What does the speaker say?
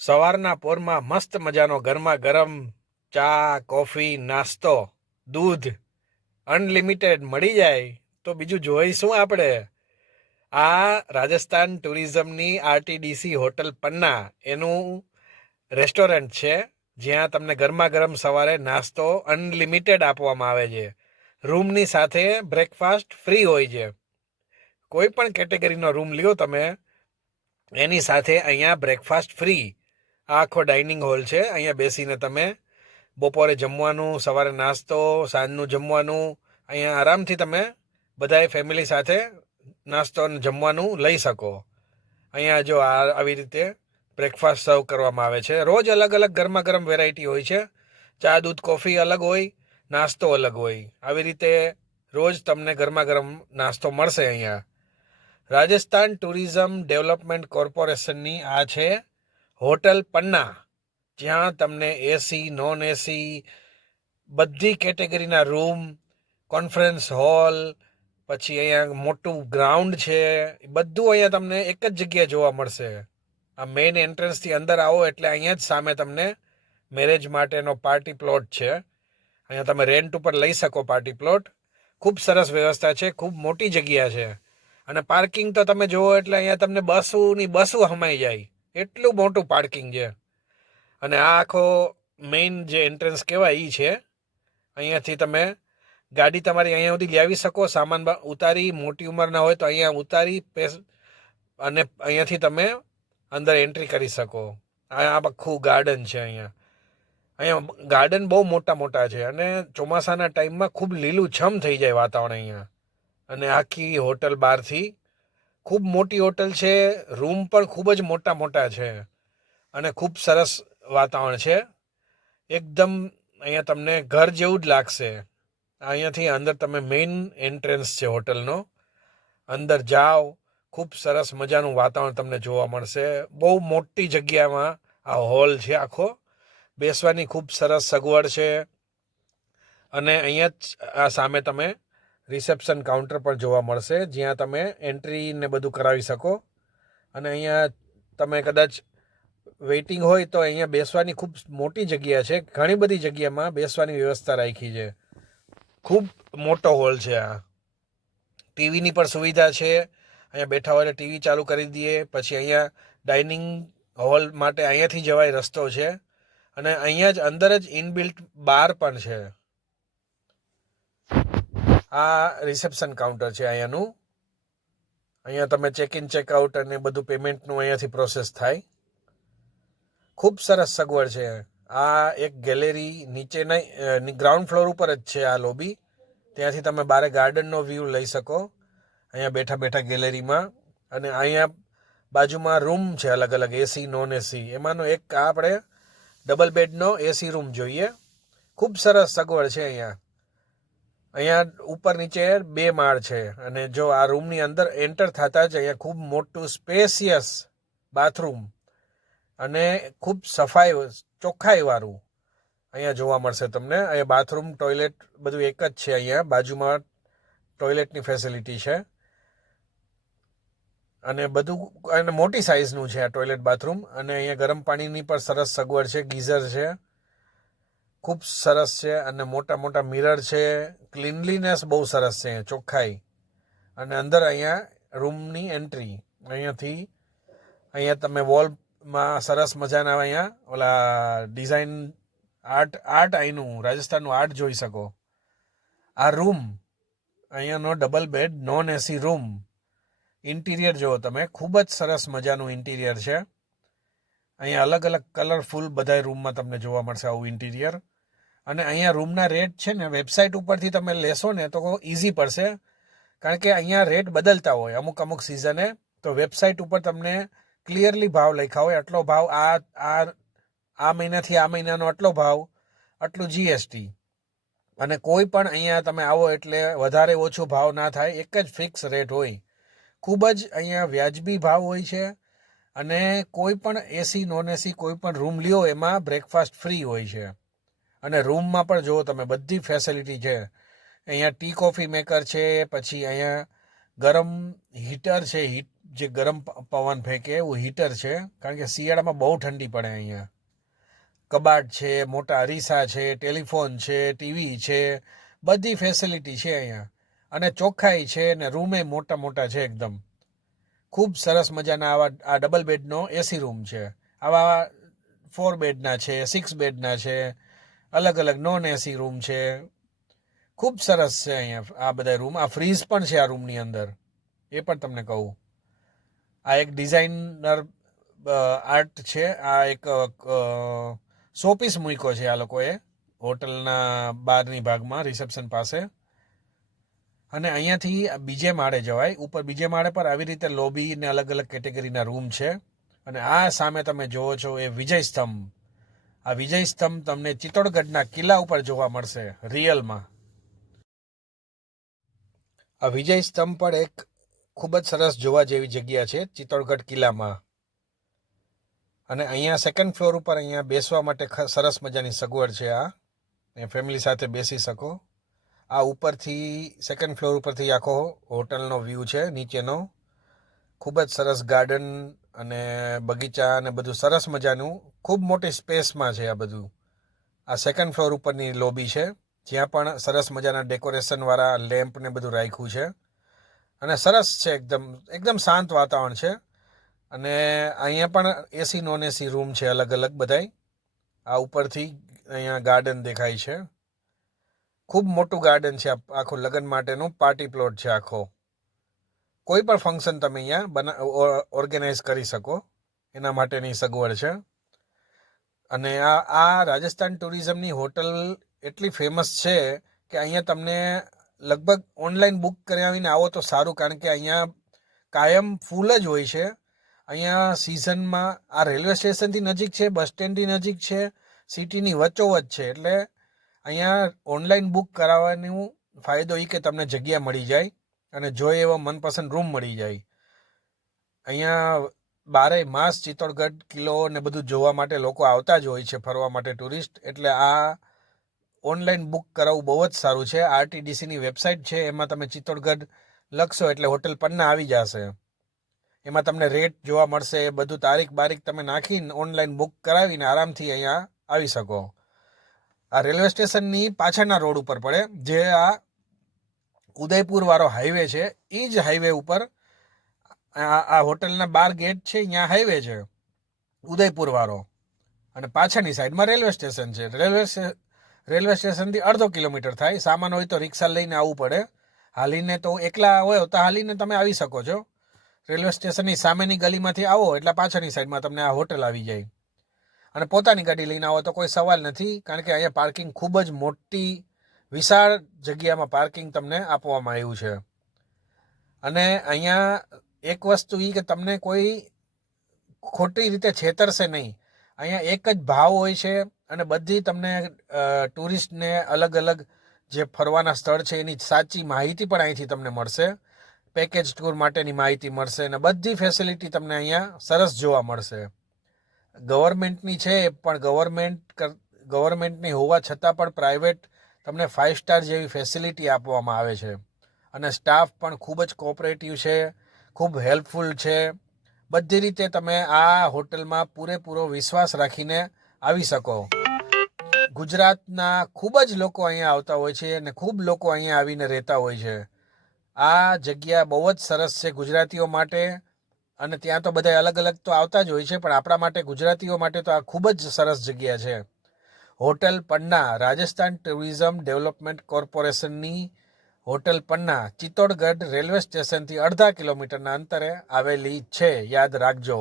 સવારના પોરમાં મસ્ત મજાનો ગરમા ગરમ ચા, કોફી, નાસ્તો, દૂધ અનલિમિટેડ મળી જાય તો બીજું જોઈ શું આપણે? આ રાજસ્થાન ટુરિઝમની આરટીડીસી હોટલ પન્ના એનું રેસ્ટોરન્ટ છે, જ્યાં તમને ગરમા ગરમ સવારે નાસ્તો અનલિમિટેડ આપવામાં આવે છે. રૂમની સાથે બ્રેકફાસ્ટ ફ્રી હોય છે. કોઈ પણ કેટેગરીનો રૂમ લ્યો તમે, એની સાથે અહીંયા બ્રેકફાસ્ટ ફ્રી. આ આખો ડાઇનિંગ હોલ છે. અહીંયા બેસીને તમે બપોરે જમવાનું, સવારે નાસ્તો, સાંજનું જમવાનું અહીંયા આરામથી તમે બધાએ ફેમિલી સાથે નાસ્તો અને જમવાનું લઈ શકો. અહીંયા જો આવી રીતે બ્રેકફાસ્ટ સર્વ કરવામાં આવે છે. રોજ અલગ અલગ ગરમા ગરમ વેરાયટી હોય છે. ચા, દૂધ, કોફી અલગ હોય, નાસ્તો અલગ હોય. આવી રીતે રોજ તમને ગરમા ગરમ નાસ્તો મળશે અહીંયા. રાજસ્થાન ટુરિઝમ ડેવલપમેન્ટ કોર્પોરેશનની આ છે હોટલ પન્ના, જ્યાં તમને એસી, નોન એસી બધી કેટેગરીના રૂમ, કોન્ફરન્સ હોલ, પછી અહીંયા મોટું ગ્રાઉન્ડ છે, બધું અહીંયા તમને એક જ જગ્યાએ જોવા મળશે. આ મેઇન એન્ટ્રન્સથી અંદર આવો એટલે અહીંયા જ સામે તમને મેરેજ માટેનો પાર્ટી પ્લોટ છે. અહીંયા તમે રેન્ટ ઉપર લઈ શકો પાર્ટી પ્લોટ. ખૂબ સરસ વ્યવસ્થા છે, ખૂબ મોટી જગ્યા છે. અને પાર્કિંગ તો તમે જુઓ એટલે અહીંયા તમને બસો હમાઈ જાય, એટલું મોટું પાર્કિંગ છે. અને આ આખો મેઇન જે એન્ટ્રન્સ કહેવાય એ છે. અહીંયાથી તમે ગાડી તમારી અહીંયા સુધી લાવી શકો, સામાન ઉતારી, મોટી ઉંમરના હોય તો અહીંયા ઉતારી અને અહીંયાથી તમે અંદર એન્ટ્રી કરી શકો. આ આખું ગાર્ડન છે. અહીંયા ગાર્ડન બહુ મોટા છે અને ચોમાસાના ટાઈમમાં ખૂબ લીલુંછમ થઈ જાય વાતાવરણ અહીંયા. અને આખી હોટલ બહારથી ખૂબ મોટી હોટલ છે. રૂમ પણ ખૂબ જ મોટા છે અને ખૂબ સરસ વાતાવરણ છે. એકદમ અહીંયા તમને ઘર જેવું જ લાગશે. અહીંયાથી અંદર તમે મેઇન એન્ટ્રન્સ છે હોટલનો, અંદર જાઓ, ખૂબ સરસ મજાનું વાતાવરણ તમને જોવા મળશે. બહુ મોટી જગ્યામાં આ હોલ છે આખો. બેસવાની ખૂબ સરસ સગવડ છે. અને અહીંયા જ આ સામે તમે રિસેપ્શન કાઉન્ટર પણ જોવા મળશે, જ્યાં તમે એન્ટ્રી ને બધું કરાવી શકો. અને અહીંયા તમે કદાચ વેઇટિંગ હોય તો અહીંયા બેસવાની ખૂબ મોટી જગ્યા છે. ઘણી બધી જગ્યામાં બેસવાની વ્યવસ્થા રાખી છે. ખૂબ મોટો હોલ છે આ. ટીવીની પણ સુવિધા છે. અહીંયા બેઠા હોય ટીવી ચાલુ કરી દઈએ. પછી અહીંયા ડાઇનિંગ હોલ માટે અહીંયાથી જવાય રસ્તો છે. અને અહીંયા જ અંદર જ ઇનબિલ્ટ બાર પણ છે. આ રિસેપ્શન કાઉન્ટર છે અહીંયાનું. અહીંયા તમે ચેક ઇન, ચેકઆઉટ અને બધું પેમેન્ટનું અહીંયાથી પ્રોસેસ થાય. ખૂબ સરસ સગવડ છે. આ એક ગેલેરી નીચેના ગ્રાઉન્ડ ફ્લોર ઉપર જ છે આ લોબી. ત્યાંથી તમે બારે ગાર્ડનનો વ્યૂ લઈ શકો અહીંયા બેઠા ગેલેરીમાં. અને અહીંયા બાજુમાં રૂમ છે અલગ અલગ, એસી, નોન એસી. એમાંનો એક આપણે ડબલ બેડનો એસી રૂમ જોઈએ. ખૂબ સરસ સગવડ છે અહીંયા. અહીંયા ઉપર નીચે 2 માળ છે. અને જો આ રૂમની અંદર એન્ટર થતા જ અહીંયા ખૂબ મોટું સ્પેશિયસ બાથરૂમ અને ખૂબ ચોખ્ખાઈવાળું અહીંયા જોવા મળશે તમને. અહીંયા બાથરૂમ, ટોયલેટ બધું એક જ છે. અહીંયા બાજુમાં ટોયલેટની ફેસિલિટી છે. અને બધું અને મોટી સાઇઝનું છે આ ટોયલેટ, બાથરૂમ. અને અહીંયા ગરમ પાણીની પણ સરસ સગવડ છે, ગીઝર છે, ખૂબ સરસ છે. અને મોટા મિરર છે. ક્લીનલીનેસ બહુ સરસ છે, ચોખ્ખાઈ. અને અંદર અહીંયા રૂમની એન્ટ્રી અહીંયા તમે વોલમાં સરસ મજાના અહીંયા ઓલા ડિઝાઇન આર્ટ અહીંનું રાજસ્થાનનું આર્ટ જોઈ શકો. આ રૂમ અહીંયાનો double bed non AC room. Interior જુઓ તમે, ખૂબ જ સરસ મજાનું ઇન્ટિરિયર છે. અહીંયા અલગ અલગ કલરફુલ બધા રૂમમાં તમને જોવા મળશે આવું ઇન્ટિરિયર. અને અહીંયા રૂમના રેટ છે ને, વેબસાઇટ ઉપરથી તમે લેશો ને તો ઇઝી પડશે, કારણ કે અહીંયા રેટ બદલતા હોય અમુક સિઝને. તો વેબસાઇટ ઉપર તમને ક્લિયરલી ભાવ લખ્યા હોય, આટલો ભાવ આ મહિનાથી આ મહિનાનો આટલો ભાવ, આટલું જીએસટી. અને કોઈ પણ અહીંયા તમે આવો એટલે વધારે ઓછો ભાવ ના થાય, એક જ ફિક્સ રેટ હોય. ખૂબ જ અહીંયા વ્યાજબી ભાવ હોય છે. અને કોઈ પણ એસી, નોન એસી કોઈ પણ રૂમ લ્યો એમાં બ્રેકફાસ્ટ ફ્રી હોય છે. અને રૂમમાં પણ જુઓ તમે, બધી ફેસિલિટી છે. અહીંયા ટી કોફી મેકર છે, પછી અહીંયા ગરમ હીટર છે, જે ગરમ પવન ફેંકે એવું હીટર છે, કારણ કે શિયાળામાં બહુ ઠંડી પડે અહીંયા. કબાટ છે, મોટા અરીસા છે, ટેલિફોન છે, ટીવી છે, બધી ફેસિલિટી છે અહીંયા. અને ચોખ્ખાઈ છે ને રૂમે મોટા મોટા છે એકદમ. ખૂબ સરસ મજાના આ ડબલ બેડનો એસી રૂમ છે. આવા 4 બેડના છે, 6 બેડના છે, અલગ અલગ નોન એસી રૂમ છે. ખૂબ સરસ છે અહીંયા આ બધા રૂમ. આ ફ્રીઝ પણ છે આ રૂમની અંદર, એ પણ તમને કહું. આ એક ડિઝાઇનર આર્ટ છે. આ એક શોપીસ મૂક્યો છે આ લોકોએ હોટલના બહારની ભાગમાં, રિસેપ્શન પાસે. અને અહીંયાથી બીજે માળે જવાય. ઉપર બીજે માળે પર આવી રીતે લોબી ને અલગ અલગ કેટેગરીના રૂમ છે. અને આ સામે તમે જોવો છો એ વિજય સ્તંભ. આ વિજય સ્તંભ તમને ચિત્તોડગઢના કિલ્લા ઉપર જોવા મળશે રિયલમાં. આ વિજય સ્તંભ પણ એક ખૂબ જ સરસ જોવા જેવી જગ્યા છે ચિત્તોડગઢ કિલ્લામાં. અને અહીંયા સેકન્ડ ફ્લોર ઉપર અહીંયા બેસવા માટે સરસ મજાની સગવડ છે. આ ફેમિલી સાથે બેસી શકો. આ ઉપરથી સેકન્ડ ફ્લોર ઉપરથી આખો હોટલનો વ્યૂ છે નીચેનો. ખૂબ જ સરસ ગાર્ડન અને બગીચા અને બધું સરસ મજાનું ખૂબ મોટી સ્પેસમાં છે આ બધું. આ સેકન્ડ ફ્લોર ઉપરની લોબી છે, જ્યાં પણ સરસ મજાના ડેકોરેશનવાળા લેમ્પ ને બધું રાખ્યું છે. અને સરસ છે, એકદમ શાંત વાતાવરણ છે. અને અહીંયા પણ એસી નોન એસી રૂમ છે અલગ અલગ બધાય. આ ઉપરથી અહીંયા ગાર્ડન દેખાય છે. ખૂબ મોટું ગાર્ડન છે આખું, લગ્ન માટેનું પાર્ટી પ્લોટ છે આખો. કોઈ પણ ફંક્શન તમે અહીંયા ઓર્ગેનાઇઝ કરી શકો એના માટેની સગવડ છે. અને આ રાજસ્થાન ટુરિઝમની હોટલ એટલી ફેમસ છે કે અહીંયા તમને લગભગ ઓનલાઈન બુક કરાવીને આવો તો સારું, કારણ કે અહીંયા કાયમ ફૂલ જ હોય છે. અહીંયા સિઝનમાં આ રેલવે સ્ટેશનથી નજીક છે, બસ સ્ટેન્ડથી નજીક છે, સિટીની વચ્ચોવચ્ચ છે. એટલે અહીંયા ઓનલાઈન બુક કરાવવાનો ફાયદો એ કે તમને જગ્યા મળી જાય અને જોઈએ એવો મનપસંદ રૂમ મળી જાય. અહીંયા 12 માસ ચિત્તોડગઢ કિલ્લો ને બધું જોવા માટે લોકો આવતા જ હોય છે, ફરવા માટે ટુરિસ્ટ. એટલે આ ઓનલાઈન બુક કરાવવું બહુ જ સારું છે. આરટીડીસીની વેબસાઇટ છે, એમાં તમે ચિત્તોડગઢ લખશો એટલે હોટલ પન્ના આવી જશે. એમાં તમને રેટ જોવા મળશે, બધું તારીખ બારીખ તમે નાખીને ઓનલાઈન બુક કરાવીને આરામથી અહીંયા આવી શકો. આ રેલવે સ્ટેશનની પાછળના રોડ ઉપર પડે, જે આ ઉદયપુર વાળો હાઈવે છે, એ જ હાઈવે ઉપર આ હોટલના 12 ગેટ છે, અહીંયા હાઈવે છે ઉદયપુર વાળો. અને પાછળની સાઈડમાં રેલવે સ્ટેશન છે. રેલવે સ્ટેશનથી 1/2 કિલોમીટર થાય. સામાન હોય તો રિક્ષા લઈને આવવું પડે. હાલીને તો એકલા હોય તો હાલીને તમે આવી શકો છો. રેલવે સ્ટેશનની સામેની ગલીમાંથી આવો એટલે પાછળની સાઈડમાં તમને આ હોટલ આવી જાય. અને પોતાની ગાડી લઈને આવો તો કોઈ સવાલ નથી, કારણ કે અહીંયા પાર્કિંગ ખૂબ જ મોટી વિશાળ જગ્યામાં પાર્કિંગ તમને આપવામાં આવ્યું છે. અને અહીંયા એક વસ્તુ એ કે તમને કોઈ ખોટી રીતે છેતરશે નહીં. અહીંયા એક જ ભાવ હોય છે અને બધી તમને ટુરિસ્ટને અલગ અલગ જે ફરવાના સ્થળ છે એની સાચી માહિતી પણ અહીંથી તમને મળશે. પેકેજ ટૂર માટેની માહિતી મળશે અને બધી ફેસિલિટી તમને અહીંયા સરસ જોવા મળશે. ગવર્મેન્ટની છે, પણ ગવર્મેન્ટની હોવા છતાં પણ પ્રાઇવેટ તમને 5 સ્ટાર જેવી ફેસિલિટી આપવામાં આવે છે. અને સ્ટાફ પણ ખૂબ જ કોઓપરેટિવ છે, ખૂબ હેલ્પફુલ છે. બધી રીતે તમે આ હોટલમાં પૂરેપૂરો વિશ્વાસ રાખીને આવી શકો. ગુજરાતના ખૂબ જ લોકો અહીંયા આવતા હોય છે અને ખૂબ લોકો અહીંયા આવીને રહેતા હોય છે. આ જગ્યા બહુ જ સરસ છે ગુજરાતીઓ માટે. અને ત્યાં તો બધા અલગ અલગ તો આવતા જ હોય છે, પણ આપણા માટે ગુજરાતીઓ માટે તો આ ખૂબ જ સરસ જગ્યા છે. હોટલ પન્ના, રાજસ્થાન ટુરિઝમ ડેવલપમેન્ટ કોર્પોરેશનની હોટલ પન્ના ચિત્તોડગઢ રેલવે સ્ટેશનથી 1/2 કિલોમીટરના અંતરે આવેલી છે. યાદ રાખજો.